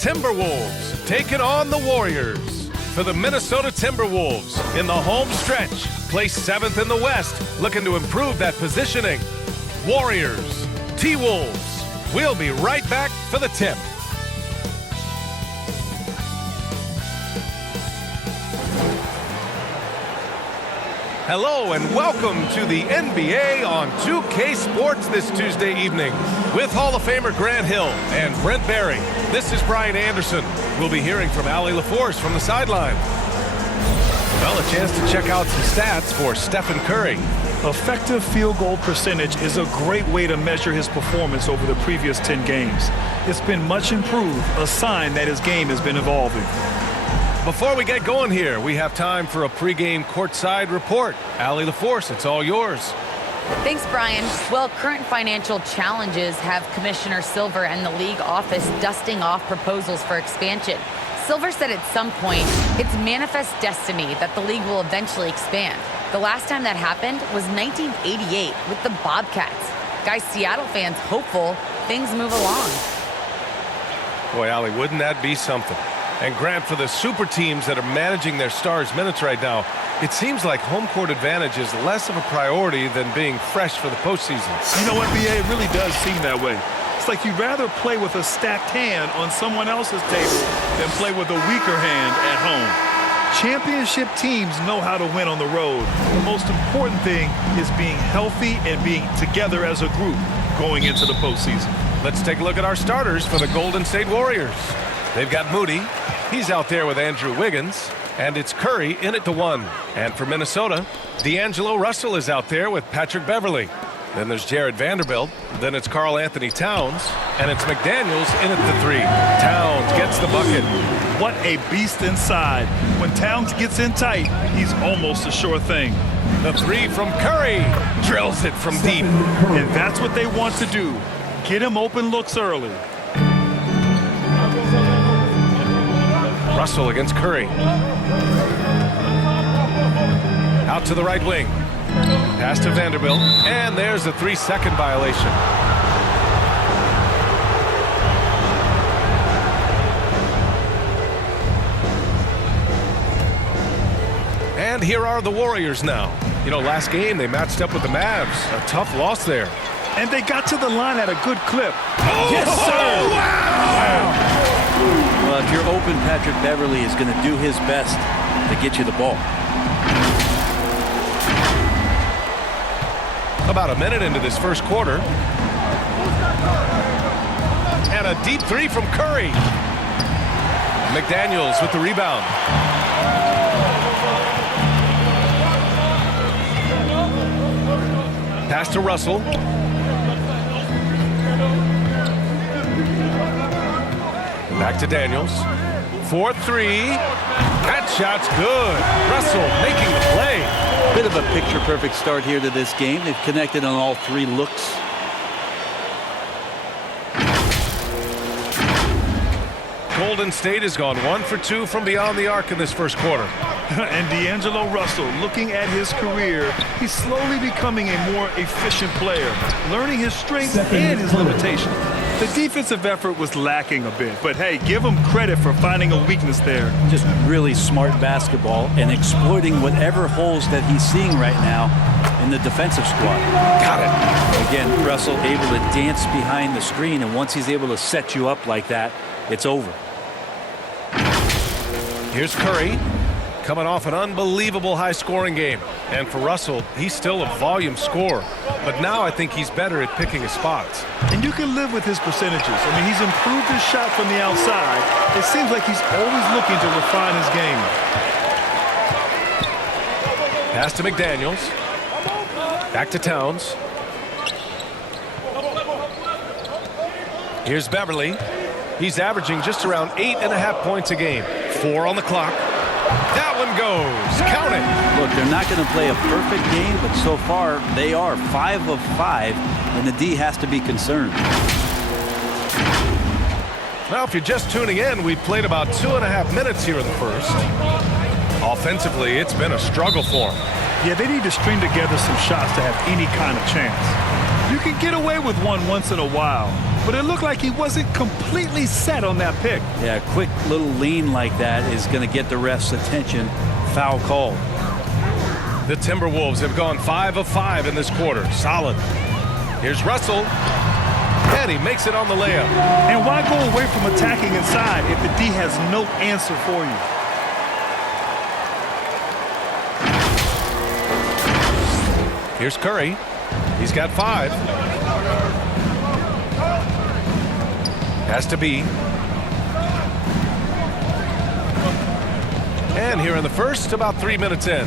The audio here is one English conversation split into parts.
Timberwolves taking on the Warriors. For the Minnesota Timberwolves in the home stretch, placed 7th in the West, looking to improve that positioning. Warriors, T-Wolves. We'll be right back for the tip. Hello and welcome to the NBA on 2K Sports this Tuesday evening. With Hall of Famer Grant Hill and Brent Barry, this is Brian Anderson. We'll be hearing from Allie LaForce from the sideline. Well, a chance to check out some stats for Stephen Curry. Effective field goal percentage is a great way to measure his performance over the previous 10 games. It's been much improved, a sign that his game has been evolving. Before we get going here, we have time for a pregame courtside report. Allie LaForce, it's all yours. Thanks, Brian. Well, current financial challenges have Commissioner Silver and the league office dusting off proposals for expansion. Silver said at some point, it's manifest destiny that the league will eventually expand. The last time that happened was 1988 with the Bobcats. Guys, Seattle fans hopeful things move along. Boy, Allie, wouldn't that be something? And Grant, for the super teams that are managing their stars' minutes right now, it seems like home court advantage is less of a priority than being fresh for the postseason. You know, NBA, it really does seem that way. It's like you'd rather play with a stacked hand on someone else's table than play with a weaker hand at home. Championship teams know how to win on the road. The most important thing is being healthy and being together as a group going into the postseason. Let's take a look at our starters for the Golden State Warriors. They've got Moody. He's out there with Andrew Wiggins. And it's Curry in at the 1. And for Minnesota, D'Angelo Russell is out there with Patrick Beverley. Then there's Jared Vanderbilt. Then it's Karl Anthony Towns. And it's McDaniels in at the 3. Towns gets the bucket. What a beast inside. When Towns gets in tight, he's almost a sure thing. The 3 from Curry. Drills it from deep. And that's what they want to do. Get him open looks early. Russell against Curry. Out to the right wing. Pass to Vanderbilt. And there's a 3-second violation. And here are the Warriors now. You know, last game they matched up with the Mavs. A tough loss there. And they got to the line at a good clip. Oh, yes, sir! Wow! Well, if you're open, Patrick Beverley is going to do his best to get you the ball. About a minute into this first quarter. And a deep 3 from Curry. McDaniels with the rebound. Pass to Russell. Back to Daniels. 4-3. That shot's good. Russell making the play. Bit of a picture-perfect start here to this game. They've connected on all 3 looks. Golden State has gone 1 for 2 from beyond the arc in this first quarter. And D'Angelo Russell, looking at his career, he's slowly becoming a more efficient player, learning his strengths and his limitations. The defensive effort was lacking a bit, but hey, give him credit for finding a weakness there. Just really smart basketball and exploiting whatever holes that he's seeing right now in the defensive squad. Got it. Again, Russell able to dance behind the screen, and once he's able to set you up like that, it's over. Here's Curry, coming off an unbelievable high-scoring game. And for Russell, he's still a volume scorer. But now I think he's better at picking his spots. And you can live with his percentages. I mean, he's improved his shot from the outside. It seems like he's always looking to refine his game. Pass to McDaniels. Back to Towns. Here's Beverley. He's averaging just around 8.5 points a game. 4 on the clock. That one goes. Count it. Look, they're not going to play a perfect game, but so far they are 5 of 5, and the D has to be concerned. Now, if you're just tuning in, we've played about 2.5 minutes here in the first. Offensively, it's been a struggle for them. Yeah, they need to string together some shots to have any kind of chance. You can get away with one once in a while, but it looked like he wasn't completely set on that pick. Yeah, a quick little lean like that is going to get the ref's attention. Foul call. The Timberwolves have gone 5 of 5 in this quarter. Solid. Here's Russell. And he makes it on the layup. And why go away from attacking inside if the D has no answer for you? Here's Curry. He's got 5. Has to be. And here in the first, about 3 minutes in.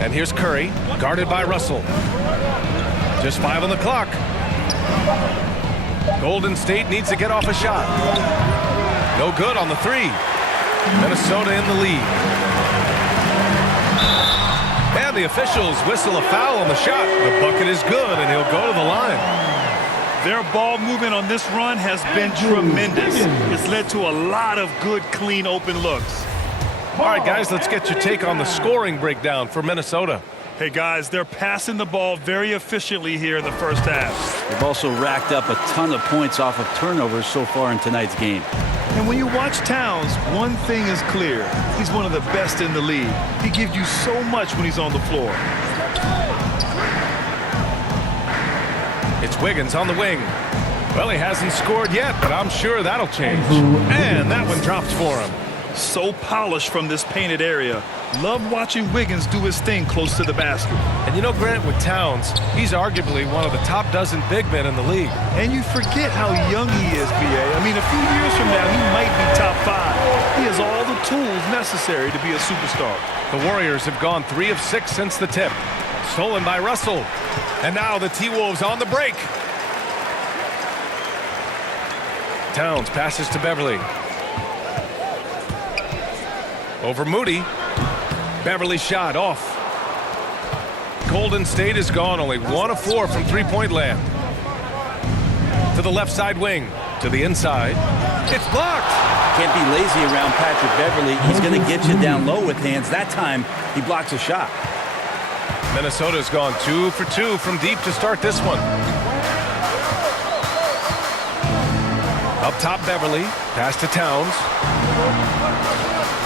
And here's Curry, guarded by Russell. Just 5 on the clock. Golden State needs to get off a shot. No good on the 3. Minnesota in the lead. And the officials whistle a foul on the shot. The bucket is good, and he'll go to the line. Their ball movement on this run has been tremendous. It's led to a lot of good, clean, open looks. All right, guys, let's get your take on the scoring breakdown for Minnesota. Hey, guys, they're passing the ball very efficiently here in the first half. They've also racked up a ton of points off of turnovers so far in tonight's game. And when you watch Towns, one thing is clear. He's one of the best in the league. He gives you so much when he's on the floor. It's Wiggins on the wing. Well, he hasn't scored yet, but I'm sure that'll change. And that one drops for him. So polished from this painted area. Love watching Wiggins do his thing close to the basket. And you know, Grant, with Towns, he's arguably one of the top dozen big men in the league. And you forget how young he is, B.A. I mean, a few years from now, he might be top 5. He has all the tools necessary to be a superstar. The Warriors have gone 3 of 6 since the tip. Stolen by Russell. And now the T-Wolves on the break. Towns passes to Beverly. Over Moody. Beverly shot off. Golden State is gone, only 1 of 4 from three-point land. To the left side wing. To the inside. It's blocked. Can't be lazy around Patrick Beverly. He's going to get you down low with hands. That time, he blocks a shot. Minnesota's gone 2 for 2 from deep to start this one. Up top, Beverly. Pass to Towns.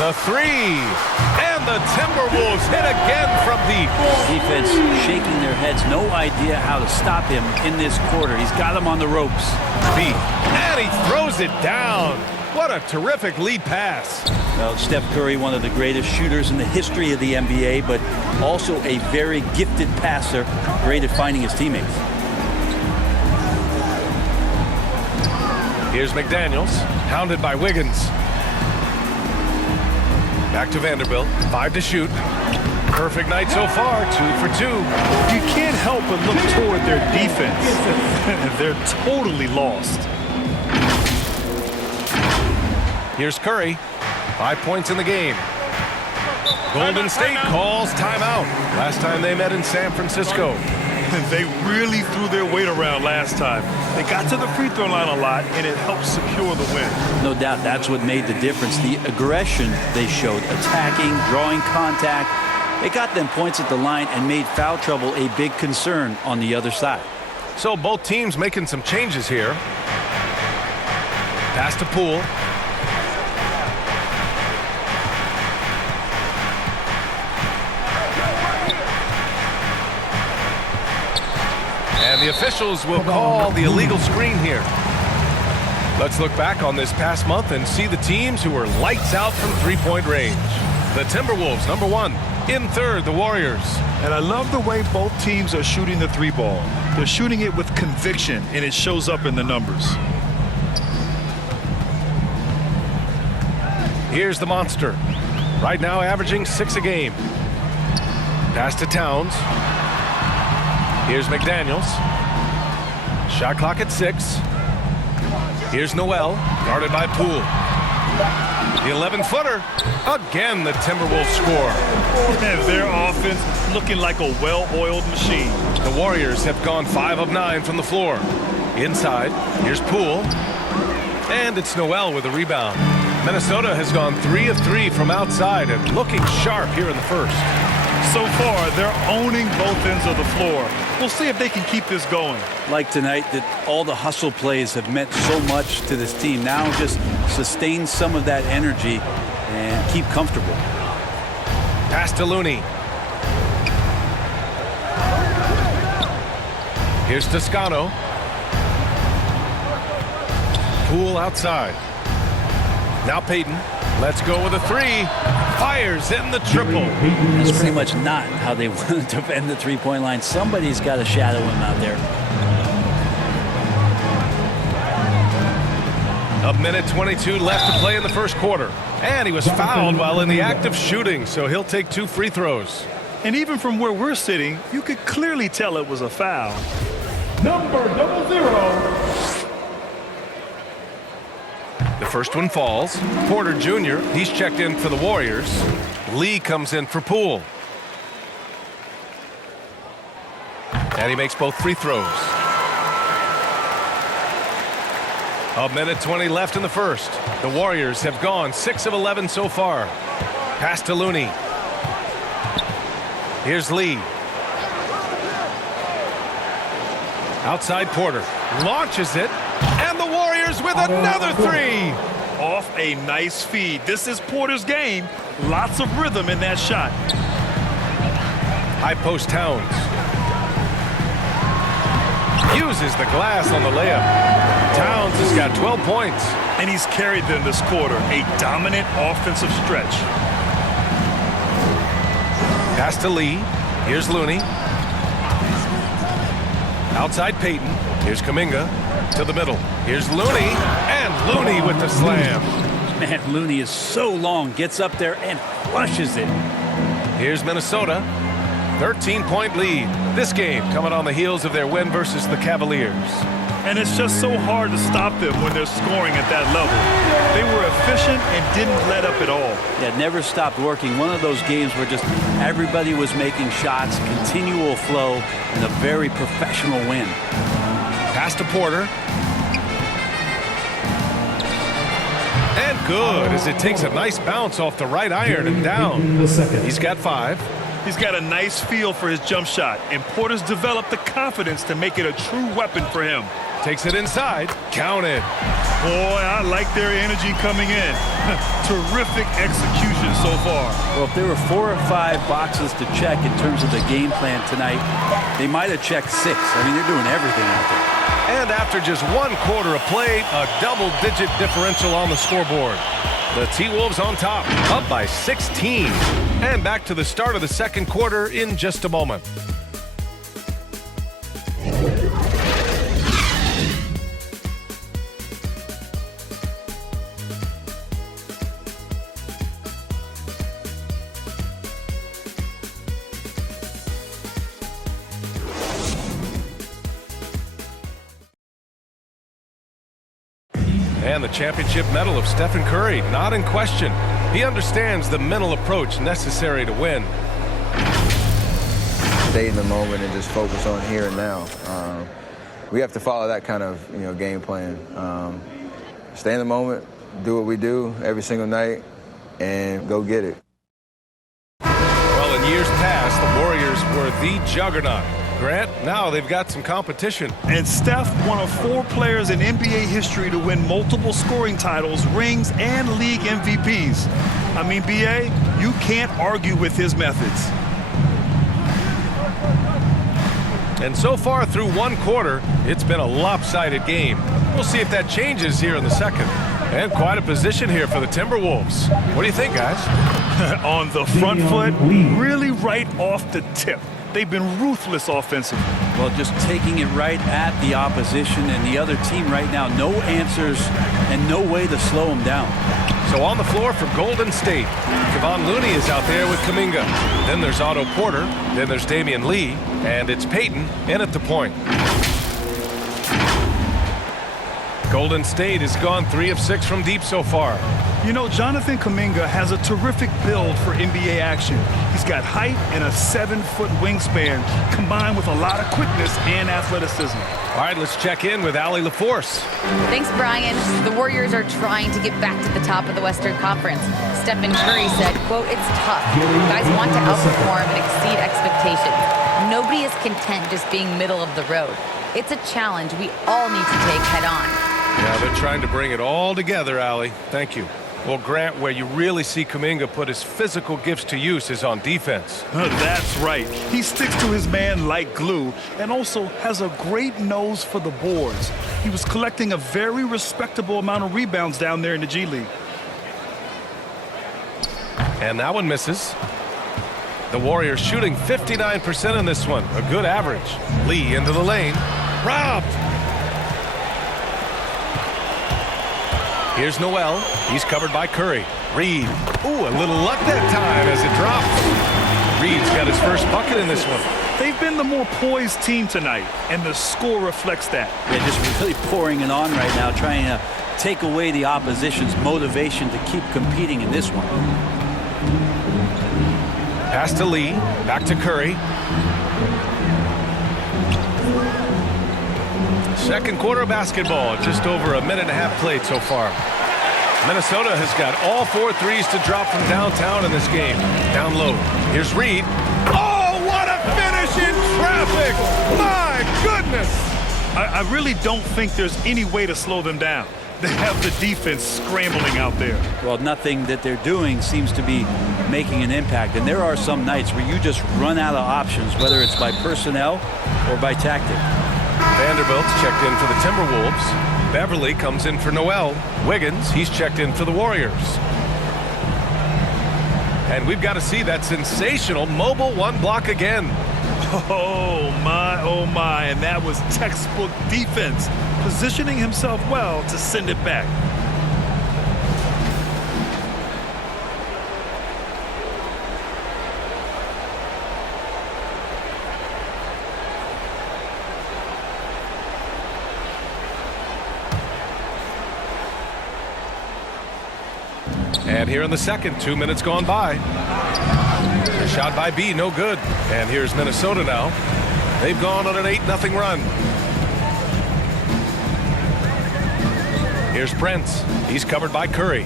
The 3. And the Timberwolves hit again from deep. Defense shaking their heads. No idea how to stop him in this quarter. He's got him on the ropes. Deep. And he throws it down. What a terrific lead pass. Well, Steph Curry, one of the greatest shooters in the history of the NBA, but also a very gifted passer, great at finding his teammates. Here's McDaniels, hounded by Wiggins. Back to Vanderbilt, 5 to shoot. Perfect night so far, 2 for 2. You can't help but look toward their defense. They're totally lost. Here's Curry, 5 points in the game. Golden State calls timeout. Last time they met in San Francisco. They really threw their weight around last time. They got to the free throw line a lot, and it helped secure the win. No doubt that's what made the difference. The aggression they showed, attacking, drawing contact. They got them points at the line and made foul trouble a big concern on the other side. So both teams making some changes here. Pass to Poole. And the officials will call the illegal screen here. Let's look back on this past month and see the teams who were lights out from three-point range. The Timberwolves, number 1. In third, the Warriors. And I love the way both teams are shooting the 3-ball. They're shooting it with conviction, and it shows up in the numbers. Here's the monster. Right now averaging 6 a game. Pass to Towns. Here's McDaniels. Shot clock at 6. Here's Noel, guarded by Poole. The 11-footer. Again, the Timberwolves score. And their offense looking like a well-oiled machine. The Warriors have gone 5 of 9 from the floor. Inside, here's Poole. And it's Noel with a rebound. Minnesota has gone 3 of 3 from outside and looking sharp here in the first. So far, they're owning both ends of the floor. We'll see if they can keep this going. Like tonight, that all the hustle plays have meant so much to this team. Now just sustain some of that energy and keep comfortable. Pass to Looney. Here's Toscano. Poole outside. Now Payton. Let's go with a three. Fires in the triple. That's pretty much not how they want to defend the three-point line. Somebody's got to shadow him out there. A minute 22 left to play in the first quarter. And he was fouled while in the act of shooting, so he'll take 2 free throws. And even from where we're sitting, you could clearly tell it was a foul. Number 00. The first one falls. Porter Jr., he's checked in for the Warriors. Lee comes in for Poole. And he makes both free throws. A minute 20 left in the first. The Warriors have gone 6 of 11 so far. Pass to Looney. Here's Lee. Outside Porter. Launches it. And the Warriors with another three. Off a nice feed. This is Porter's game. Lots of rhythm in that shot. High post Towns. Uses the glass on the layup. Towns has got 12 points. And he's carried them this quarter. A dominant offensive stretch. Pass to Lee. Here's Looney. Outside Payton. Here's Kuminga. To the middle. Here's Looney. And Looney with the slam. Man, Looney is so long. Gets up there and flushes it. Here's Minnesota. 13-point lead. This game coming on the heels of their win versus the Cavaliers. And it's just so hard to stop them when they're scoring at that level. They were efficient and didn't let up at all. Yeah, never stopped working. One of those games where just everybody was making shots, continual flow, and a very professional win. Pass to Porter. And good as it takes a nice bounce off the right iron and down. He's got 5. He's got a nice feel for his jump shot, and Porter's developed the confidence to make it a true weapon for him. Takes it inside. Count it. Boy, I like their energy coming in. Terrific execution so far. Well, if there were 4 or 5 boxes to check in terms of the game plan tonight, they might have checked 6. I mean, they're doing everything out there. And after just 1 quarter of play, a double-digit differential on the scoreboard. The T-Wolves on top, up by 16. And back to the start of the second quarter in just a moment. And the championship medal of Stephen Curry, not in question. He understands the mental approach necessary to win. Stay in the moment and just focus on here and now. We have to follow that kind of game plan. Stay in the moment, do what we do every single night, and go get it. Well, in years past, the Warriors were the juggernaut. Grant, now they've got some competition. And Steph, one of 4 players in NBA history to win multiple scoring titles, rings, and league MVPs. I mean, B.A., you can't argue with his methods. And so far through 1 quarter, it's been a lopsided game. We'll see if that changes here in the second. And quite a position here for the Timberwolves. What do you think, guys? On the front foot, really right off the tip. They've been ruthless offensively. Well, just taking it right at the opposition and the other team right now. No answers and no way to slow them down. So on the floor for Golden State, Kevon Looney is out there with Kuminga. Then there's Otto Porter. Then there's Damian Lee. And it's Payton in at the point. Golden State has gone 3 of 6 from deep so far. You know, Jonathan Kuminga has a terrific build for NBA action. He's got height and a 7-foot wingspan, combined with a lot of quickness and athleticism. All right, let's check in with Allie LaForce. Thanks, Brian. The Warriors are trying to get back to the top of the Western Conference. Stephen Curry said, quote, "It's tough. Guys want to outperform and exceed expectations. Nobody is content just being middle of the road. It's a challenge we all need to take head on. Yeah, they're trying to bring it all together, Allie. Thank you. Well, Grant, where you really see Kuminga put his physical gifts to use is on defense. That's right. He sticks to his man like glue and also has a great nose for the boards. He was collecting a very respectable amount of rebounds down there in the G League. And that one misses. The Warriors shooting 59% in this one. A good average. Lee into the lane. Robbed. Here's Noel. He's covered by Curry. Reed. Ooh, a little luck that time as it drops. Reed's got his first bucket in this one. They've been the more poised team tonight, and the score reflects that. Yeah, just really pouring it on right now, trying to take away the opposition's motivation to keep competing in this one. Pass to Lee. Back to Curry. Second quarter of basketball. Just over a minute and a half played so far. Minnesota has got all 4 threes to drop from downtown in this game. Down low. Here's Reed. Oh, what a finish in traffic! My goodness! I really don't think there's any way to slow them down. They have the defense scrambling out there. Well, nothing that they're doing seems to be making an impact. And there are some nights where you just run out of options, whether it's by personnel or by tactic. Vanderbilt's checked in for the Timberwolves. Beverly comes in for Noel. Wiggins, he's checked in for the Warriors. And we've got to see that sensational mobile one block again. Oh my, and that was textbook defense, positioning himself well to send it back. And here in the second, 2 minutes gone by. A shot by B, no good. And here's Minnesota now. They've gone on an 8-0 run. Here's Prince. He's covered by Curry.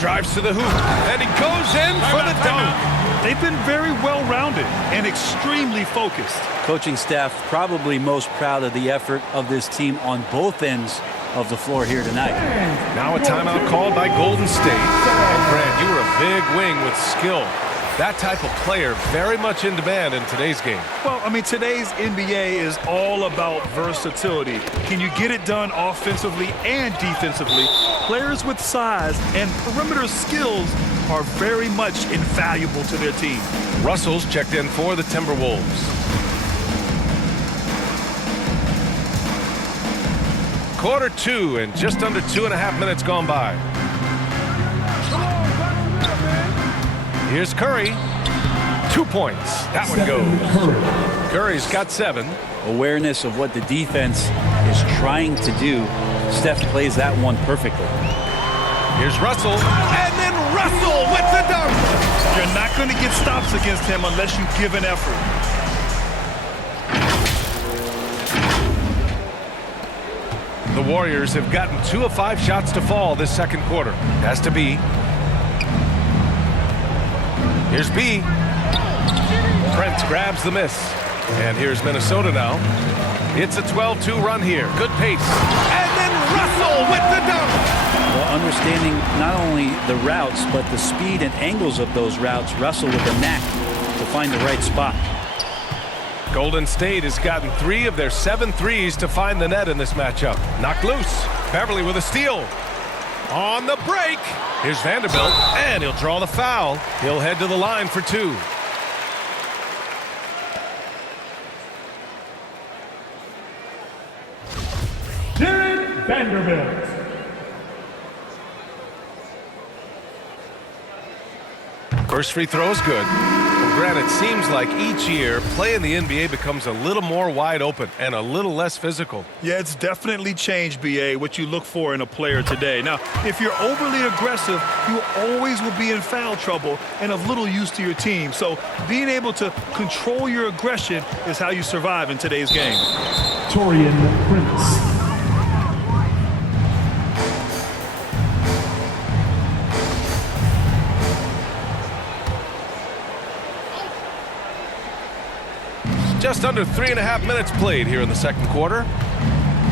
Drives to the hoop, and he goes in for the dunk. They've been very well-rounded and extremely focused. Coaching staff probably most proud of the effort of this team on both ends of the floor here tonight. Now a timeout called by Golden State. And Grant, you were a big wing with skill. That type of player very much in demand in today's game. Well, I mean, today's NBA is all about versatility. Can you get it done offensively and defensively? Players with size and perimeter skills are very much invaluable to their team. Russell's checked in for the Timberwolves. Quarter 2 and just under 2.5 minutes gone by. Here's Curry. 2 points. That one goes. Curry's got 7. Awareness of what the defense is trying to do. Steph plays that one perfectly. Here's Russell. And then Russell with the dunk. You're not going to get stops against him unless you give an effort. The Warriors have gotten 2 of 5 shots to fall this second quarter. Has to be. Here's B. Prince grabs the miss. And here's Minnesota now. It's a 12-2 run here. Good pace. And then Russell with the dunk. Well, understanding not only the routes, but the speed and angles of those routes, Russell with a knack to find the right spot. Golden State has gotten 3 of their 7 threes to find the net in this matchup. Knocked loose. Beverly with a steal. On the break. Here's Vanderbilt, and he'll draw the foul. He'll head to the line for 2. Vanderbilt. First free throw is good. Grant, it seems like each year play in the NBA becomes a little more wide open and a little less physical. Yeah, it's definitely changed, BA, what you look for in a player today. Now, if you're overly aggressive, you always will be in foul trouble and of little use to your team. So being able to control your aggression is how you survive in today's game. Torian Prince. Just under 3.5 minutes played here in the second quarter.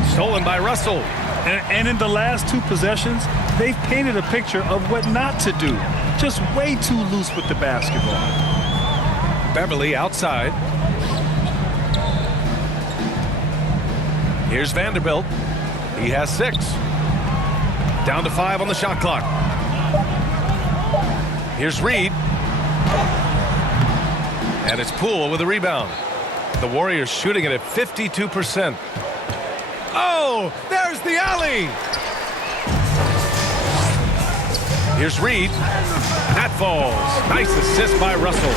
Stolen by Russell. And in the last two possessions, they've painted a picture of what not to do. Just way too loose with the basketball. Beverly outside. Here's Vanderbilt. He has 6. Down to 5 on the shot clock. Here's Reed. And it's Poole with a rebound. The Warriors shooting it at 52%. Oh, there's the alley. Here's Reed. That falls. Nice assist by Russell.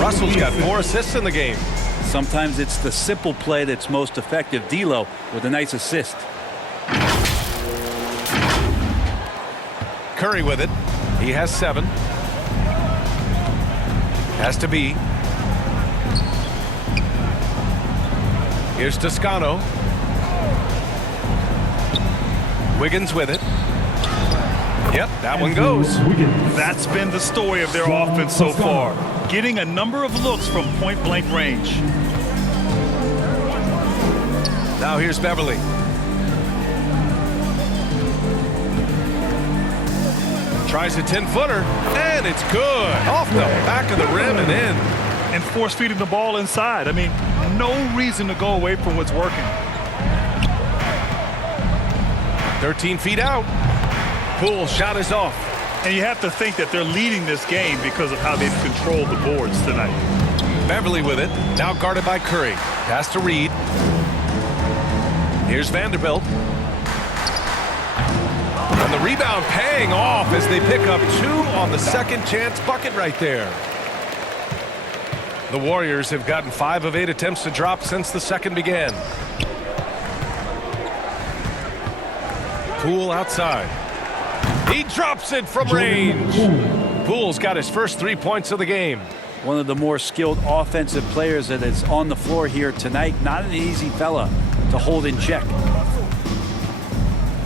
Russell's got 4 assists in the game. Sometimes it's the simple play that's most effective. D'Lo with a nice assist. Curry with it. He has 7. Has to be. Here's Toscano. Wiggins with it. Yep, that one goes. That's been the story of their offense so far. Getting a number of looks from point-blank range. Now here's Beverly. Tries a 10-footer, and it's good. Off the back of the rim and in. And force-feeding the ball inside. I mean, no reason to go away from what's working. 13 feet out. Poole shot is off. And you have to think that they're leading this game because of how they've controlled the boards tonight. Beverly with it. Now guarded by Curry. Pass to Reed. Here's Vanderbilt. And the rebound paying off as they pick up 2 on the second chance bucket right there. The Warriors have gotten 5 of 8 attempts to drop since the second began. Poole outside. He drops it from range. Poole's got his first 3 points of the game. One of the more skilled offensive players that is on the floor here tonight. Not an easy fella to hold in check.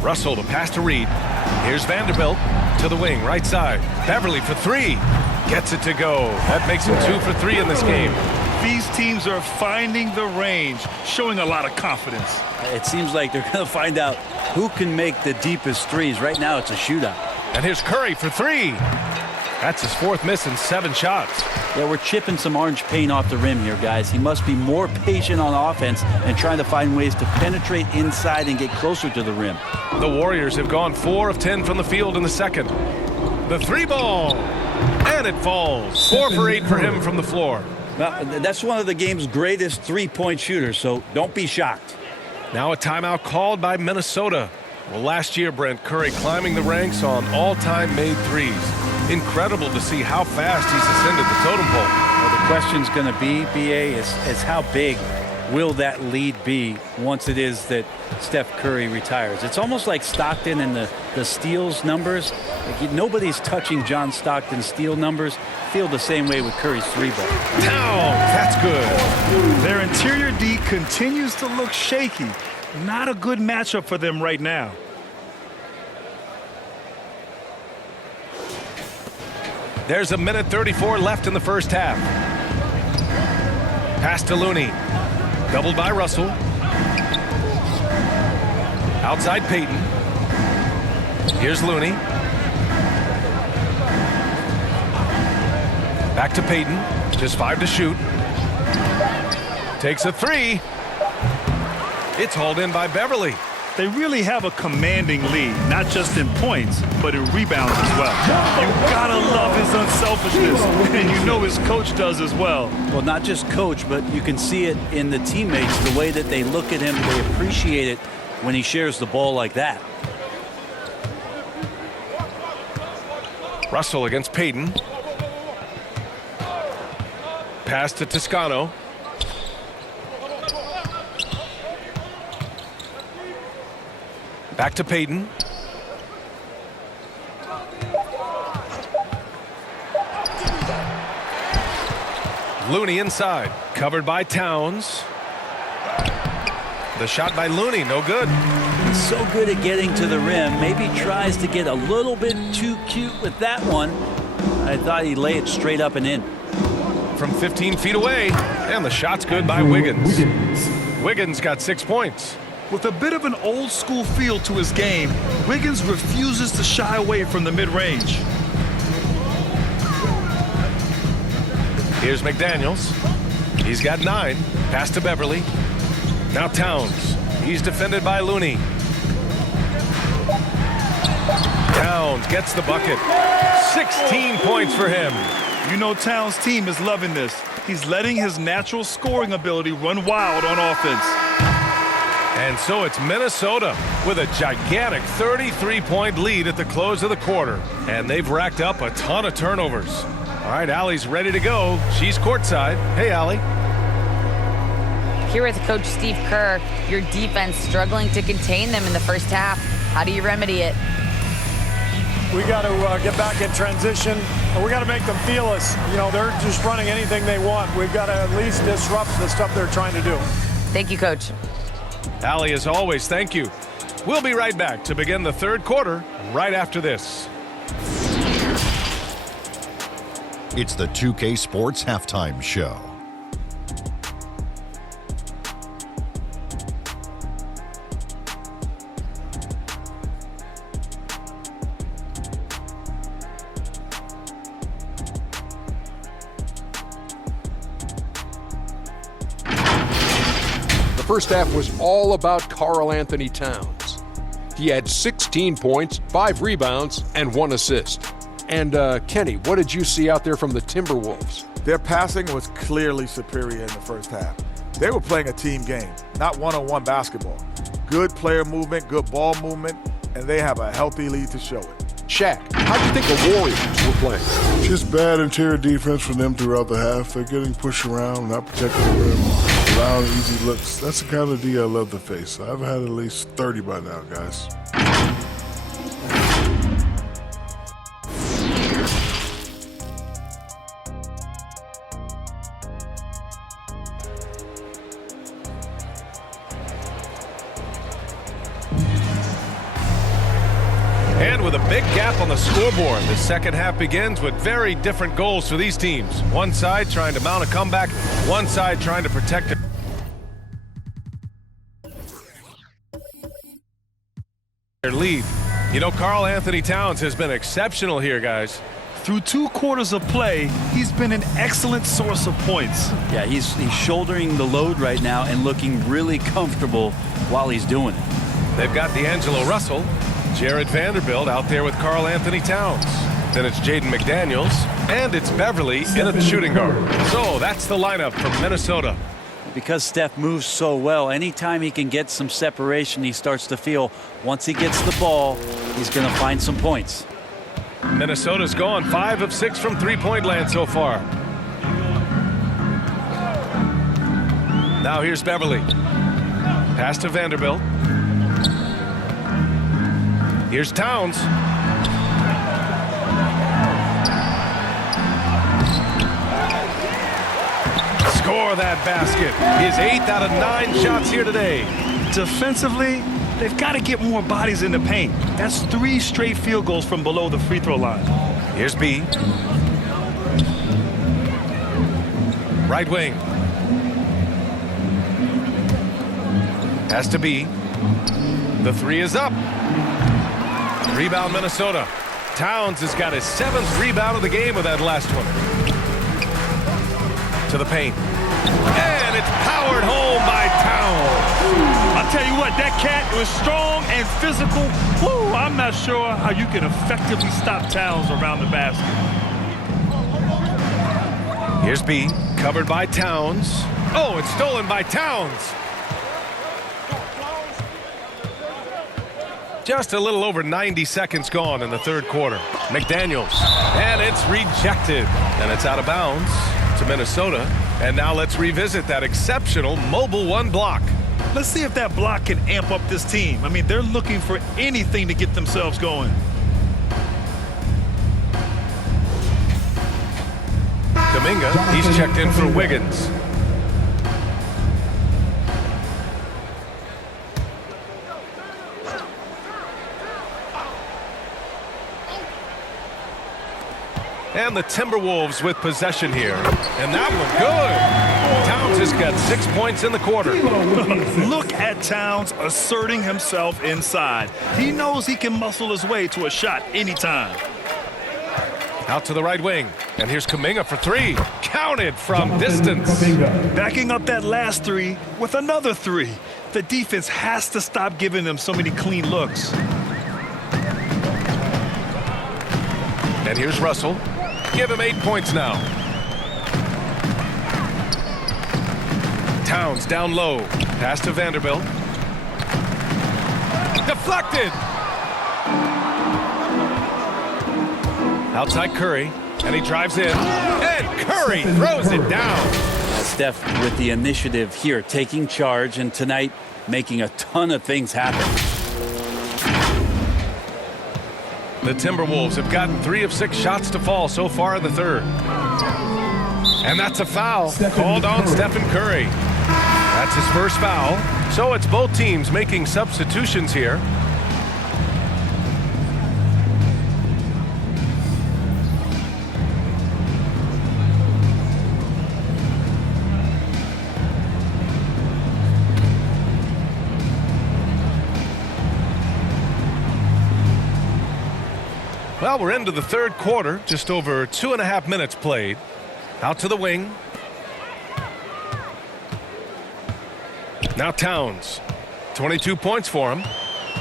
Russell to pass to Reed. Here's Vanderbilt to the wing, right side. Beverly for 3. Gets it to go. That makes him 2 for 3 in this game. These teams are finding the range, showing a lot of confidence. It seems like they're going to find out who can make the deepest threes. Right now, it's a shootout. And here's Curry for 3. That's his 4th miss in 7 shots. Yeah, we're chipping some orange paint off the rim here, guys. He must be more patient on offense and trying to find ways to penetrate inside and get closer to the rim. The Warriors have gone 4 of 10 from the field in the second. The 3 ball. And it falls. 4 for 8 for him from the floor. Well, that's one of the game's greatest three-point shooters, so don't be shocked. Now a timeout called by Minnesota. Well, last year, Brent, Curry climbing the ranks on all-time made threes. Incredible to see how fast he's ascended the totem pole. Well, the question's going to be, BA, is how big will that lead be once it is that Steph Curry retires? It's almost like Stockton and the steals numbers. Like nobody's touching John Stockton's steal numbers. Feel the same way with Curry's 3-ball. Down. That's good. Their interior D continues to look shaky. Not a good matchup for them right now. There's a minute 34 left in the first half. Pass to Looney. Doubled by Russell. Outside Payton. Here's Looney. Back to Payton. Just 5 to shoot. Takes a 3. It's hauled in by Beverly. They really have a commanding lead, not just in points, but in rebounds as well. You gotta love his unselfishness, and you know his coach does as well. Well, not just coach, but you can see it in the teammates, the way that they look at him. They appreciate it when he shares the ball like that. Russell against Payton. Pass to Toscano. Back to Payton. Looney inside. Covered by Towns. The shot by Looney, no good. He's so good at getting to the rim. Maybe tries to get a little bit too cute with that one. I thought he'd lay it straight up and in. from 15 feet away. And the shot's good by Wiggins. Wiggins got 6 points. With a bit of an old school feel to his game, Wiggins refuses to shy away from the mid-range. Here's McDaniels. He's got 9. Pass to Beverly. Now Towns. He's defended by Looney. Towns gets the bucket. 16 points for him. You know Towns' team is loving this. He's letting his natural scoring ability run wild on offense. And so it's Minnesota with a gigantic 33-point lead at the close of the quarter. And they've racked up a ton of turnovers. All right, Allie's ready to go. She's courtside. Hey, Allie. Here with Coach Steve Kerr, your defense struggling to contain them in the first half. How do you remedy it? We got to get back in transition, and we got to make them feel us. You know, they're just running anything they want. We've got to at least disrupt the stuff they're trying to do. Thank you, Coach. Allie, as always, thank you. We'll be right back to begin the third quarter right after this. It's the 2K Sports Halftime Show. The first half was all about Karl Anthony Towns. He had 16 points, 5 rebounds, and 1 assist. And Kenny, what did you see out there from the Timberwolves? Their passing was clearly superior in the first half. They were playing a team game, not one-on-one basketball. Good player movement, good ball movement, and they have a healthy lead to show it. Shaq, how do you think the Warriors were playing? Just bad interior defense from them throughout the half. They're getting pushed around, not protecting the rim, allowing easy looks. That's the kind of D I love to face. I've had at least 30 by now, guys. And with a big gap on the scoreboard, the second half begins with very different goals for these teams. One side trying to mount a comeback, one side trying to protect their lead. You know, Karl Anthony Towns has been exceptional here, guys. Through 2 quarters of play, he's been an excellent source of points. Yeah, he's shouldering the load right now and looking really comfortable while he's doing it. They've got D'Angelo Russell, Jared Vanderbilt out there with Karl Anthony Towns. Then it's Jaden McDaniels, and it's Beverly in at the shooting guard. So that's the lineup from Minnesota. Because Steph moves so well, anytime he can get some separation, he starts to feel once he gets the ball, he's going to find some points. Minnesota's gone 5 of 6 from three-point land so far. Now here's Beverly. Pass to Vanderbilt. Here's Towns. Score that basket. His 8th out of 9 shots here today. Defensively, they've got to get more bodies in the paint. That's 3 straight field goals from below the free throw line. Here's B. Right wing. Pass to B. The 3 is up. Rebound Minnesota. Towns has got his 7th rebound of the game with that last one. To the paint. And it's powered home by Towns. I'll tell you what, that cat was strong and physical. Woo, I'm not sure how you can effectively stop Towns around the basket. Here's B, covered by Towns. Oh, it's stolen by Towns. Just a little over 90 seconds gone in the third quarter. McDaniels, and it's rejected. And it's out of bounds to Minnesota. And now let's revisit that exceptional mobile 1 block. Let's see if that block can amp up this team. I mean, they're looking for anything to get themselves going. Kuminga, he's checked in for Wiggins. And the Timberwolves with possession here. And that one good. Towns has got 6 points in the quarter. Look at Towns asserting himself inside. He knows he can muscle his way to a shot anytime. Out to the right wing. And here's Kuminga for three. Counted from distance. Backing up that last three with another three. The defense has to stop giving them so many clean looks. And here's Russell. Give him 8 points now. Towns down low. Pass to Vanderbilt. Deflected. Outside Curry. And he drives in. And Curry throws it down. Steph with the initiative here, taking charge, and tonight making a ton of things happen. The Timberwolves have gotten 3 of 6 shots to fall so far in the third. And that's a foul called on Stephen Curry. That's his first foul. So it's both teams making substitutions here. Well, we're into the third quarter, just over 2.5 minutes played. Out to the wing. Now Towns. 22 points for him.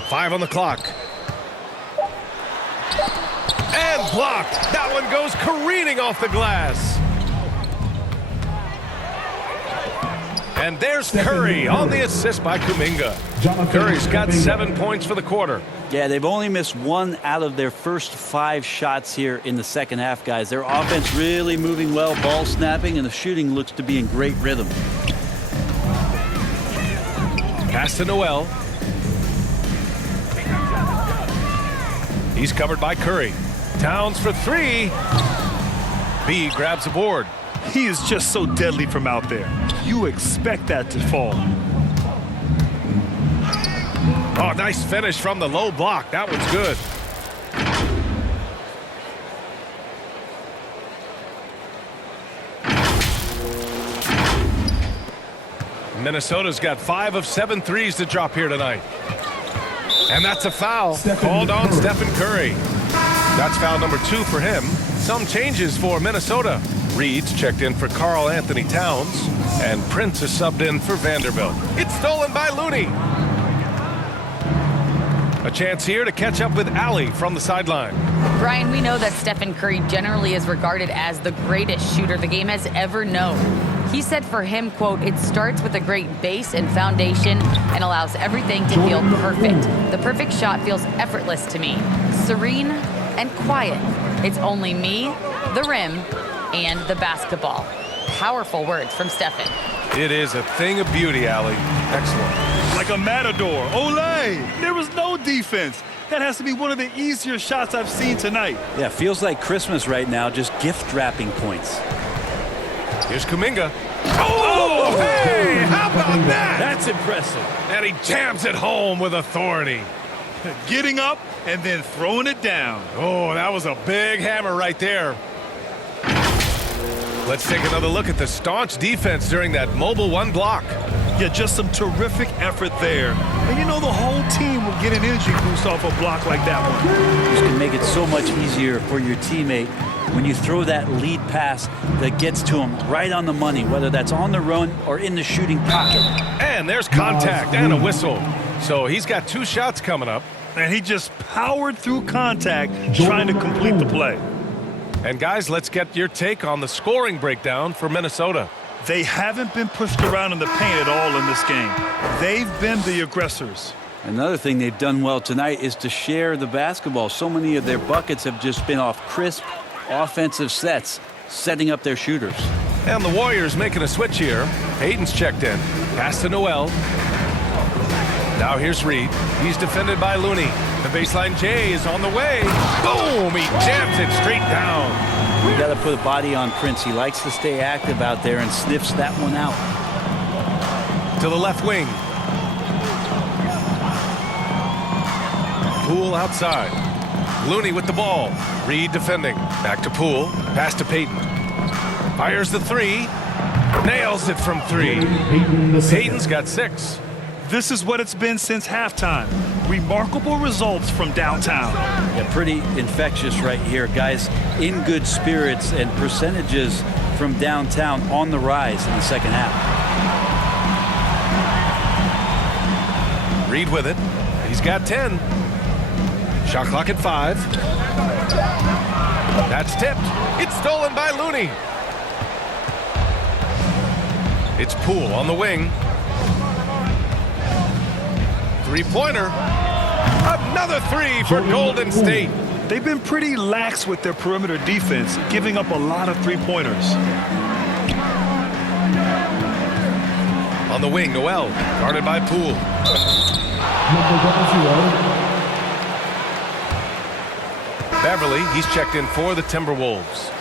5 on the clock. And blocked. That one goes careening off the glass. And there's Curry on the assist by Kuminga. Curry's got 7 points for the quarter. Yeah, they've only missed 1 out of their first 5 shots here in the second half, guys. Their offense really moving well, ball snapping, and the shooting looks to be in great rhythm. Pass to Noel. He's covered by Curry. Towns for 3. B grabs the board. He is just so deadly from out there. You expect that to fall. Oh, nice finish from the low block. That one's good. Minnesota's got 5 of 7 threes to drop here tonight. And that's a foul called on Stephen Curry. That's foul number 2 for him. Some changes for Minnesota. Reed's checked in for Karl Anthony Towns. And Prince is subbed in for Vanderbilt. It's stolen by Looney. A chance here to catch up with Allie from the sideline. Brian, we know that Stephen Curry generally is regarded as the greatest shooter the game has ever known. He said for him, quote, "It starts with a great base and foundation and allows everything to feel perfect. The perfect shot feels effortless to me, serene and quiet. It's only me, the rim, and the basketball." Powerful words from Stephen. It is a thing of beauty, Allie. Excellent. Like a matador. Olay! There was no defense. That has to be one of the easier shots I've seen tonight. Yeah, feels like Christmas right now, just gift wrapping points. Here's Kuminga. Oh, hey! How about that? That's impressive. And he jams it home with authority. Getting up and then throwing it down. Oh, that was a big hammer right there. Let's take another look at the staunch defense during that mobile 1 block. Yeah, just some terrific effort there. And you know the whole team will get an energy boost off a block like that one. Just can make it so much easier for your teammate when you throw that lead pass that gets to him right on the money, whether that's on the run or in the shooting pocket. And there's contact and a whistle. So he's got 2 shots coming up. And he just powered through contact trying to complete the play. And guys, let's get your take on the scoring breakdown for Minnesota. They haven't been pushed around in the paint at all in this game. They've been the aggressors. Another thing they've done well tonight is to share the basketball. So many of their buckets have just been off crisp offensive sets, setting up their shooters. And the Warriors making a switch here. Hayden's checked in. Pass to Noel. Now here's Reed. He's defended by Looney. The baseline J is on the way. Boom! He jams it straight down. We got to put a body on Prince. He likes to stay active out there and sniffs that one out. To the left wing. Poole outside. Looney with the ball. Reed defending. Back to Poole. Pass to Payton. Fires the three. Nails it from three. Payton's got 6. This is what it's been since halftime. Remarkable results from downtown. Yeah, pretty infectious right here. Guys in good spirits, and percentages from downtown on the rise in the second half. Reed with it. He's got 10. Shot clock at 5. That's tipped. It's stolen by Looney. It's Poole on the wing. Three-pointer. Another 3 for Golden State. They've been pretty lax with their perimeter defense, giving up a lot of three-pointers. On the wing, Noel, guarded by Poole. Beverly, he's checked in for the Timberwolves.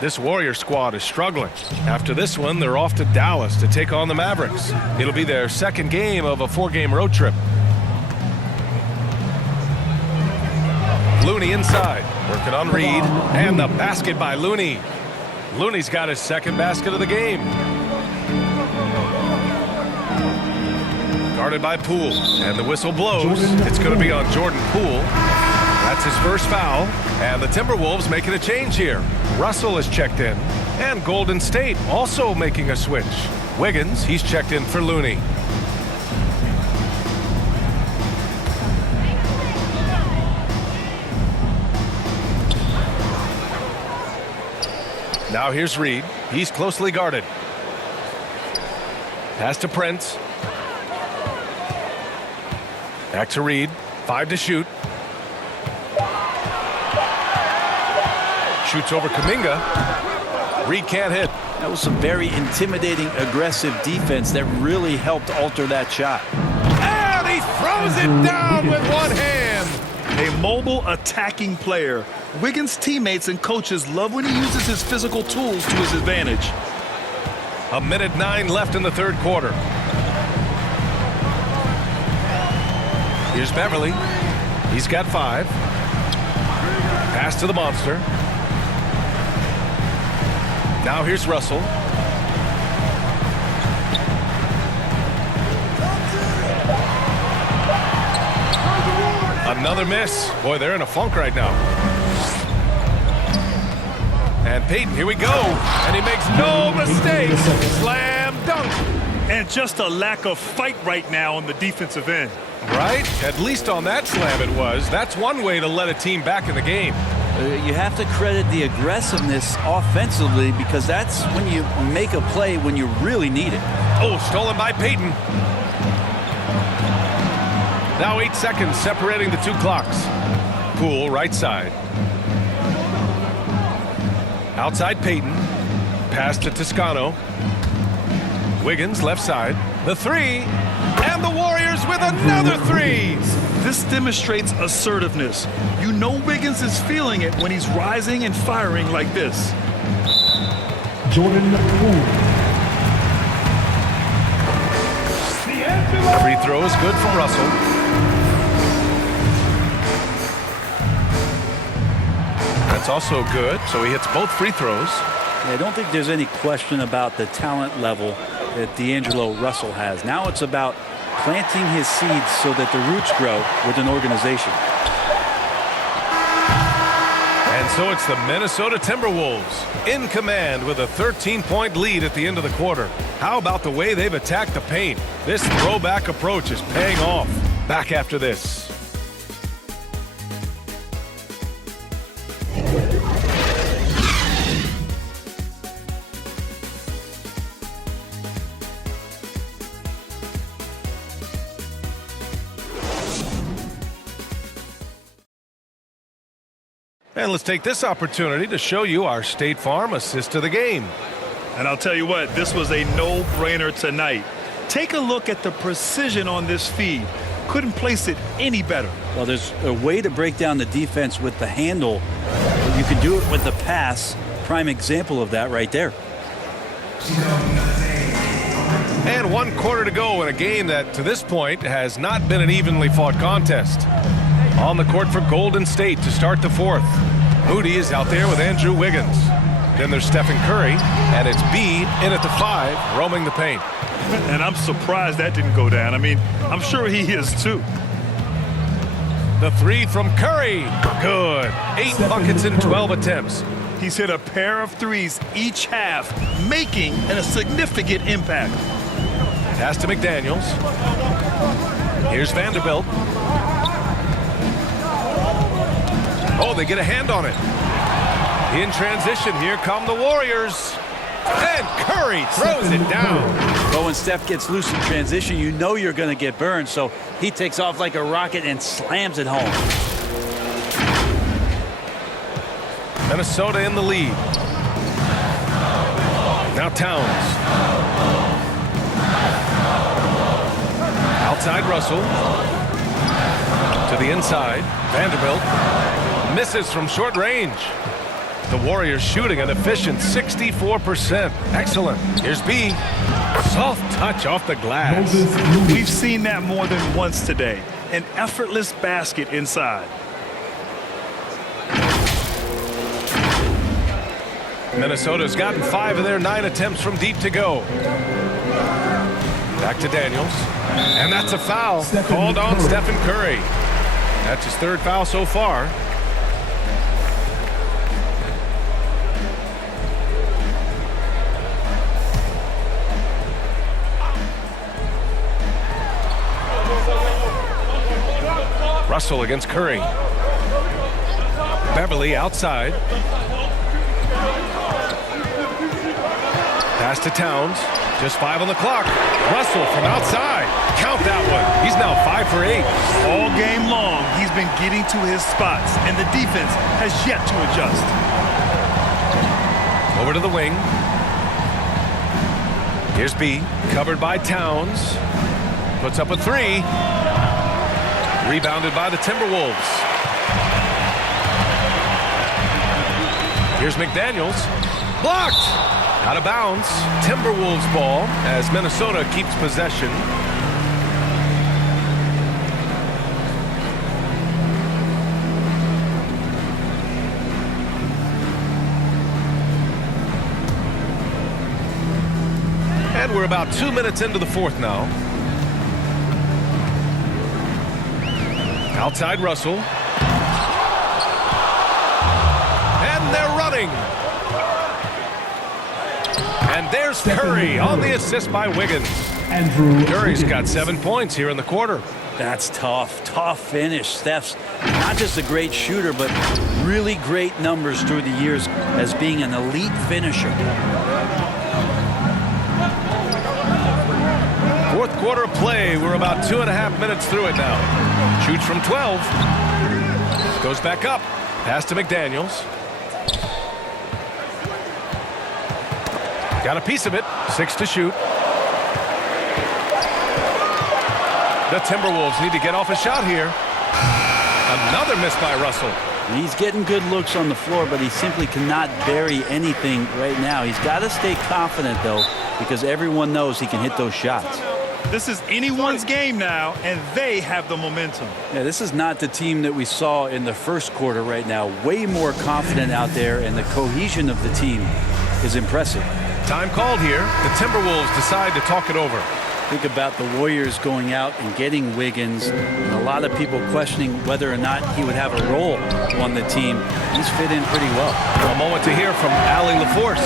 This Warrior squad is struggling. After this one, they're off to Dallas to take on the Mavericks. It'll be their second game of a 4-game road trip. Looney inside, working on Reed, and the basket by Looney. Looney's got his second basket of the game. Guarded by Poole, and the whistle blows. It's going to be on Jordan Poole. That's his first foul, and the Timberwolves making a change here. Russell is checked in, and Golden State also making a switch. Wiggins, he's checked in for Looney. Now here's Reed. He's closely guarded. Pass to Prince. Back to Reed. 5 to shoot. Shoots over Kuminga. Reed can't hit. That was some very intimidating, aggressive defense that really helped alter that shot. And he throws it down with one hand. A mobile attacking player. Wiggins' teammates and coaches love when he uses his physical tools to his advantage. 1:09 left in the third quarter. Here's Beverly. He's got 5. Pass to the monster. Now here's Russell. Another miss. Boy, they're in a funk right now. And Payton, here we go. And he makes no mistakes. Slam dunk. And just a lack of fight right now on the defensive end. Right? At least on that slam it was. That's one way to let a team back in the game. You have to credit the aggressiveness offensively, because that's when you make a play when you really need it. Oh, stolen by Payton. Now 8 seconds separating the 2 clocks. Poole right side. Outside Payton. Pass to Toscano. Wiggins left side. The 3. And the Warriors with another 3. This demonstrates assertiveness. You know Wiggins is feeling it when he's rising and firing like this. Jordan Poole. Free throw is good from Russell. That's also good, so he hits both free throws. I don't think there's any question about the talent level that D'Angelo Russell has. Now it's about planting his seeds so that the roots grow with an organization. And so it's the Minnesota Timberwolves in command with a 13-point lead at the end of the quarter. How about the way they've attacked the paint? This throwback approach is paying off. Back after this. And let's take this opportunity to show you our State Farm assist of the game. And I'll tell you what, this was a no-brainer tonight. Take a look at the precision on this feed. Couldn't place it any better. Well, there's a way to break down the defense with the handle. You can do it with the pass. Prime example of that right there. And 1 quarter to go in a game that, to this point, has not been an evenly fought contest. On the court for Golden State to start the 4th. Moody is out there with Andrew Wiggins. Then there's Stephen Curry, and it's B in at the 5, roaming the paint. And I'm surprised that didn't go down. I mean, I'm sure he is too. The 3 from Curry. Good. 8 buckets in 12 attempts. He's hit a pair of threes each half, making a significant impact. Pass to McDaniels. Here's Vanderbilt. Oh, they get a hand on it. In transition, here come the Warriors. And Curry throws it down. But when Steph gets loose in transition, you know you're going to get burned. So he takes off like a rocket and slams it home. Minnesota in the lead. Now Towns. Outside Russell. To the inside. Vanderbilt. Misses from short range. The Warriors shooting an efficient 64%. Excellent. Here's B. Soft touch off the glass. We've seen that more than once today. An effortless basket inside. Minnesota's gotten 5 of their 9 attempts from deep to go. Back to Daniels. And that's a foul called on Stephen Curry. That's his 3rd foul so far. Russell against Curry. Beverly outside. Pass to Towns. Just 5 on the clock. Russell from outside. Count that one. He's now 5 for 8. All game long, he's been getting to his spots, and the defense has yet to adjust. Over to the wing. Here's B. Covered by Towns. Puts up a 3. Rebounded by the Timberwolves. Here's McDaniels. Blocked! Out of bounds. Timberwolves ball as Minnesota keeps possession. And we're about 2 minutes into the 4th now. Outside Russell. And they're running. And there's Curry on the assist by Wiggins. Curry's got 7 points here in the quarter. That's tough. Tough finish. Steph's not just a great shooter, but really great numbers through the years as being an elite finisher. 4th quarter of play. We're about 2.5 minutes through it now. Shoots from 12. Goes back up. Pass to McDaniels. Got a piece of it. 6 to shoot. The Timberwolves need to get off a shot here. Another miss by Russell. He's getting good looks on the floor, but he simply cannot bury anything right now. He's got to stay confident, though, because everyone knows he can hit those shots. This is anyone's game now, and they have the momentum. Yeah, this is not the team that we saw in the 1st quarter right now. Way more confident out there, and the cohesion of the team is impressive. Time called here. The Timberwolves decide to talk it over. Think about the Warriors going out and getting Wiggins. And a lot of people questioning whether or not he would have a role on the team. He's fit in pretty well. A moment to hear from Allie LaForce.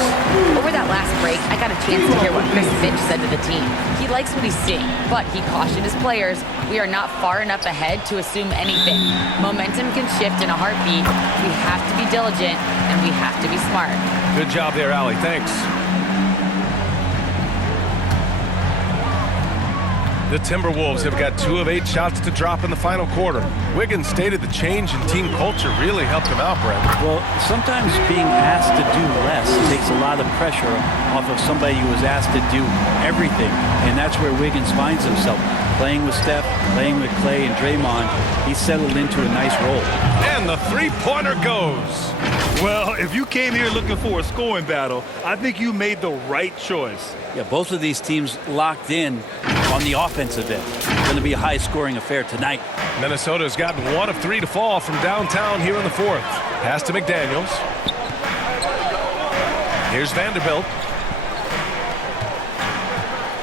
Over that last break, I got a chance to hear what Chris Finch said to the team. He likes what he's seeing, but he cautioned his players, we are not far enough ahead to assume anything. Momentum can shift in a heartbeat. We have to be diligent, and we have to be smart. Good job there, Allie. Thanks. The Timberwolves have got 2 of 8 shots to drop in the final quarter. Wiggins stated the change in team culture really helped him out, Brent. Well, sometimes being asked to do less takes a lot of pressure off of somebody who was asked to do everything. And that's where Wiggins finds himself. Playing with Steph, playing with Clay and Draymond, he's settled into a nice role. And the three-pointer goes. Well, if you came here looking for a scoring battle, I think you made the right choice. Yeah, both of these teams locked in on the offensive end. It's going to be a high-scoring affair tonight. Minnesota's gotten 1 of 3 to fall from downtown here in the 4th. Pass to McDaniels. Here's Vanderbilt.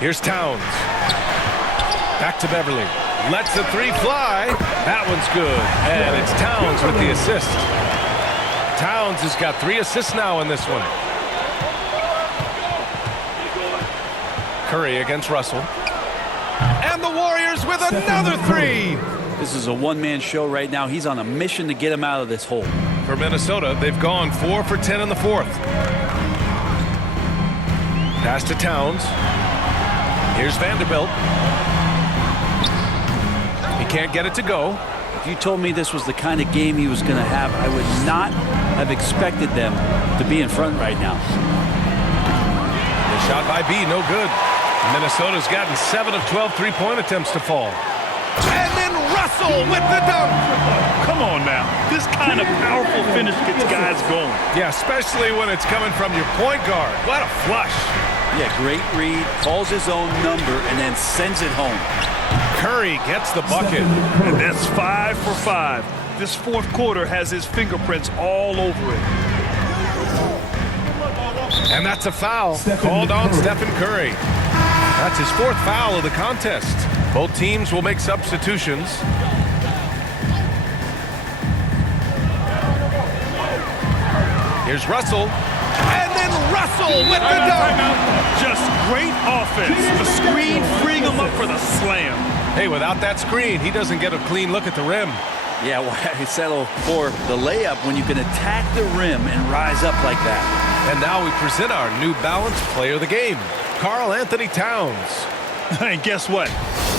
Here's Towns. Back to Beverly. Lets the 3 fly. That one's good. And it's Towns with the assist. Towns has got 3 assists now in this one. Curry against Russell. And the Warriors with another 3. This is a one-man show right now. He's on a mission to get him out of this hole. For Minnesota, they've gone 4 for 10 in the 4th. Pass to Towns. Here's Vanderbilt. He can't get it to go. If you told me this was the kind of game he was going to have, I would not have expected them to be in front right now. The shot by B, no good. Minnesota's gotten 7 of 12 three-point attempts to fall. And then Russell with the dunk. Come on now. This kind of powerful finish gets guys going. Yeah, especially when it's coming from your point guard. What a flush. Yeah, great read, calls his own number, and then sends it home. Curry gets the bucket. And that's 5 for 5. This 4th quarter has his fingerprints all over it. And that's a foul called on Stephen Curry. That's his 4th foul of the contest. Both teams will make substitutions. Here's Russell. And then Russell with the dunk. Just great offense. The screen freeing him up for the slam. Hey, without that screen, he doesn't get a clean look at the rim. Yeah, why settle for the layup when you can attack the rim and rise up like that? And now we present our New Balance player of the game, Karl Anthony Towns. And guess what?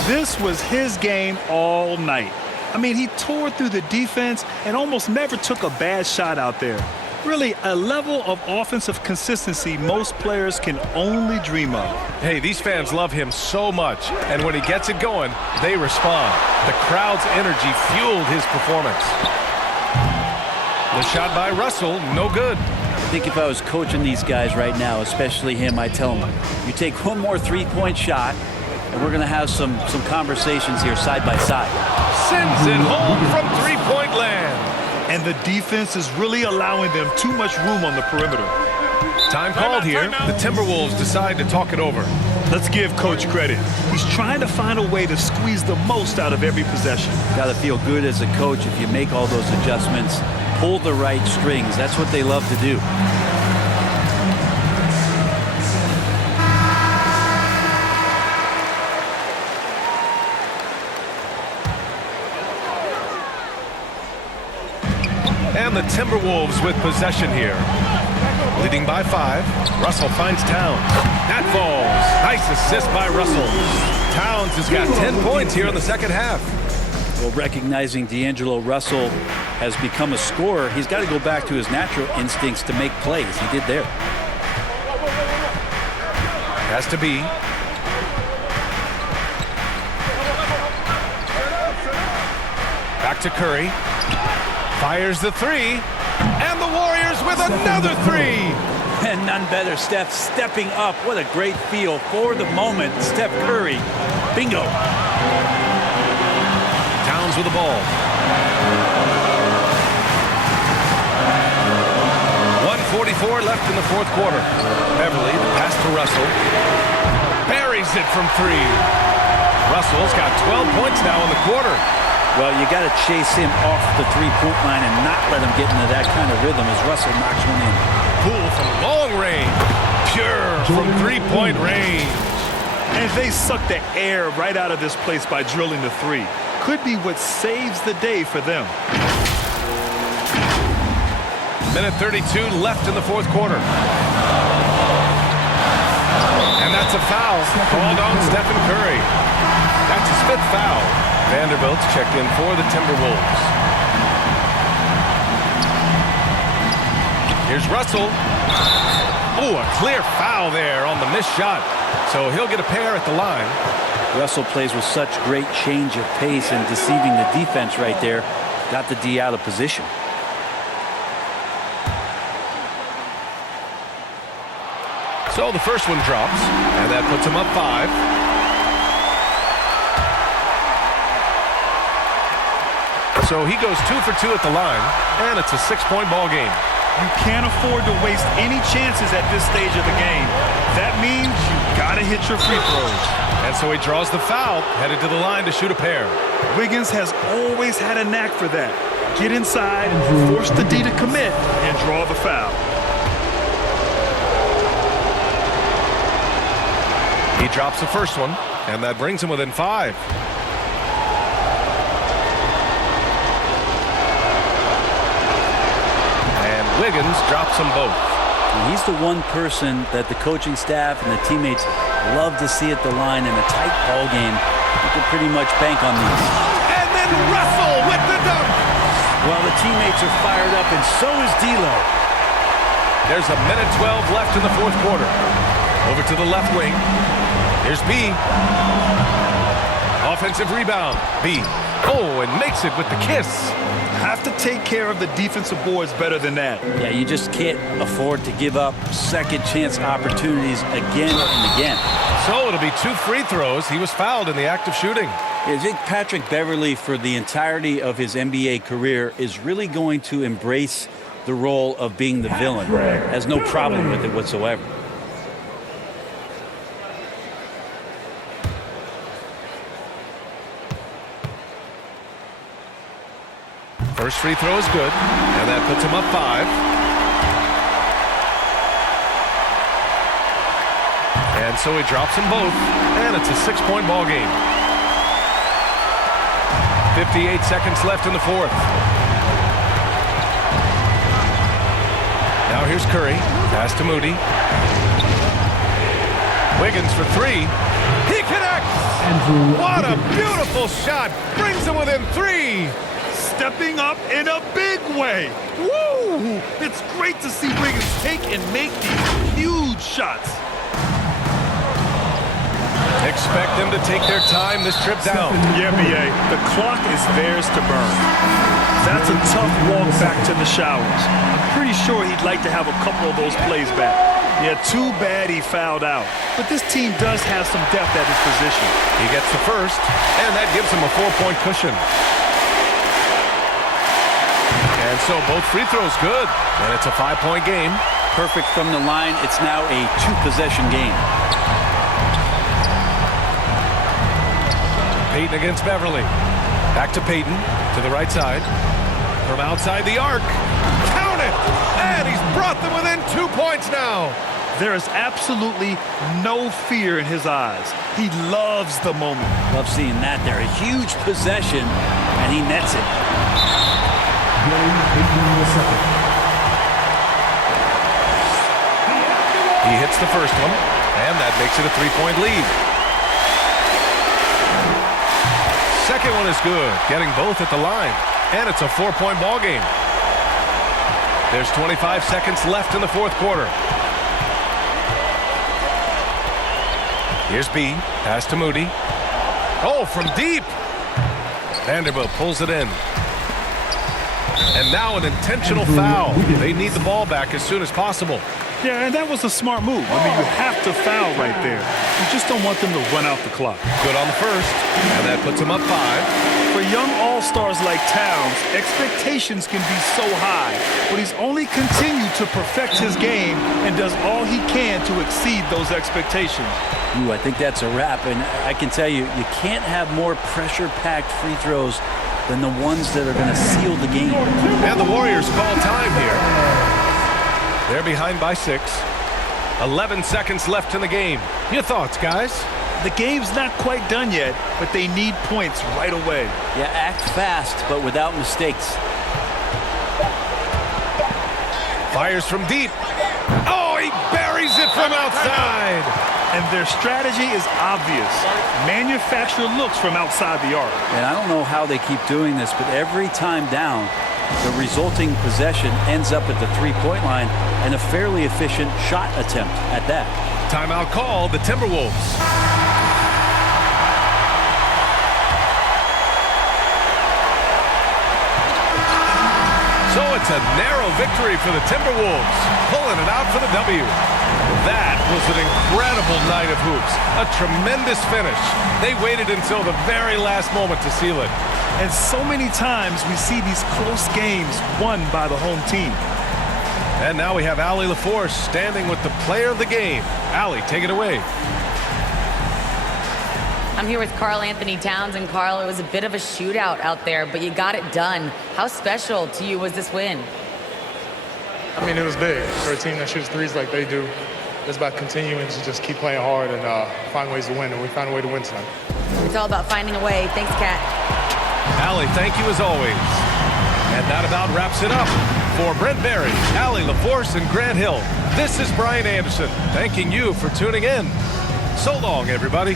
This was his game all night. I mean, he tore through the defense and almost never took a bad shot out there. Really, a level of offensive consistency most players can only dream of. Hey, these fans love him so much, and when he gets it going, they respond. The crowd's energy fueled his performance. The shot by Russell, no good. I think if I was coaching these guys right now, especially him, I'd tell him, you take one more three-point shot, and we're going to have some conversations here side by side. Sends it home from three-point land. And the defense is really allowing them too much room on the perimeter. Time called here. The Timberwolves decide to talk it over. Let's give Coach credit. He's trying to find a way to squeeze the most out of every possession. Got to feel good as a coach if you make all those adjustments, pull the right strings. That's what they love to do. And the Timberwolves with possession here. Leading by 5. Russell finds Towns. That falls. Nice assist by Russell. Towns has got 10 points here in the second half. Well, recognizing D'Angelo Russell has become a scorer, he's got to go back to his natural instincts to make plays. He did there. Has to be. Back to Curry. Fires the 3. And the Warriors with another 3. And none better. Steph stepping up. What a great feel for the moment. Steph Curry. Bingo. Towns with the ball. 1:44 left in the 4th quarter. Beverly, the pass to Russell. Buries it from 3. Russell's got 12 points now in the quarter. Well, you got to chase him off the three-point line and not let him get into that kind of rhythm as Russell knocks one in. Poole from long range. Pure from three-point range. And they suck the air right out of this place by drilling the 3. Could be what saves the day for them. Minute 32 left in the 4th quarter. And that's a foul called on Stephen Curry. That's his 5th foul. Vanderbilt's checked in for the Timberwolves. Here's Russell. Oh, a clear foul there on the missed shot. So he'll get a pair at the line. Russell plays with such great change of pace and deceiving the defense right there. Got the D out of position. So the first one drops, and that puts him up 5. So he goes 2 for 2 at the line, and it's a 6-point ball game. You can't afford to waste any chances at this stage of the game. That means you gotta hit your free throws. And so he draws the foul, headed to the line to shoot a pair. Wiggins has always had a knack for that. Get inside, force the D to commit, and draw the foul. He drops the first one, and that brings him within 5. And Wiggins drops them both. And he's the one person that the coaching staff and the teammates love to see at the line in a tight ball game. You can pretty much bank on these. And then Russell with the dunk. Well, the teammates are fired up, and so is D'Lo. There's a minute 12 left in the 4th quarter. Over to the left wing. Here's B. Offensive rebound. B. Oh, and makes it with the kiss. Have to take care of the defensive boards better than that. Yeah, you just can't afford to give up second chance opportunities again and again. So it'll be 2 free throws. He was fouled in the act of shooting. I think Patrick Beverley, for the entirety of his NBA career, is really going to embrace the role of being the villain. Has no problem with it whatsoever. First free throw is good, and that puts him up 5. And so he drops them both, and it's a 6-point ball game. 58 seconds left in the 4th. Now here's Curry. Pass to Moody. Wiggins for 3. He connects! What a beautiful shot! Brings him within 3! Stepping up in a big way. Woo! It's great to see Wiggins take and make these huge shots. Expect them to take their time this trip down. Yeah, B.A. The clock is theirs to burn. That's a tough walk back to the showers. I'm pretty sure he'd like to have a couple of those plays back. Yeah, too bad he fouled out. But this team does have some depth at his position. He gets the first, and that gives him a 4-point cushion. And so both free throws good, and it's a 5-point game. Perfect from the line. It's now a 2-possession game. Payton against Beverley. Back to Payton, to the right side. From outside the arc. Count it! And he's brought them within 2 points now. There is absolutely no fear in his eyes. He loves the moment. Love seeing that there. A huge possession, and he nets it. He hits the first one, and that makes it a 3-point lead. Second one is good, getting both at the line, and it's a 4-point ball game. There's 25 seconds left in the 4th quarter. Here's B, pass to Moody. Oh, from deep. Vanderbilt pulls it in. And now an intentional foul. They need the ball back as soon as possible. Yeah, and that was a smart move. I mean, you have to foul right there. You just don't want them to run out the clock. Good on the first, and that puts him up 5. For young all-stars like Towns, expectations can be so high, but he's only continued to perfect his game and does all he can to exceed those expectations. Ooh, I think that's a wrap, and I can tell you, you can't have more pressure-packed free throws than the ones that are going to seal the game. And the Warriors call time here. They're behind by 6. 11 seconds left in the game. Your thoughts, guys? The game's not quite done yet, but they need points right away. Yeah, act fast, but without mistakes. Fires from deep. Oh, he buries it from outside. And their strategy is obvious. Manufacture looks from outside the arc. And I don't know how they keep doing this, but every time down, the resulting possession ends up at the three-point line and a fairly efficient shot attempt at that. Timeout call, the Timberwolves. So it's a narrow victory for the Timberwolves, pulling it out for the W. That was an incredible night of hoops. A tremendous finish. They waited until the very last moment to seal it. And so many times we see these close games won by the home team. And now we have Allie LaForce standing with the player of the game. Allie, take it away. I'm here with Karl Anthony Towns, and Karl, it was a bit of a shootout out there, but you got it done. How special to you was this win? I mean, it was big for a team that shoots threes like they do. It's about continuing to just keep playing hard and find ways to win, and we found a way to win tonight. It's all about finding a way. Thanks, Kat. Allie, thank you as always. And that about wraps it up. For Brent Barry, Allie LaForce, and Grant Hill, this is Brian Anderson, thanking you for tuning in. So long, everybody.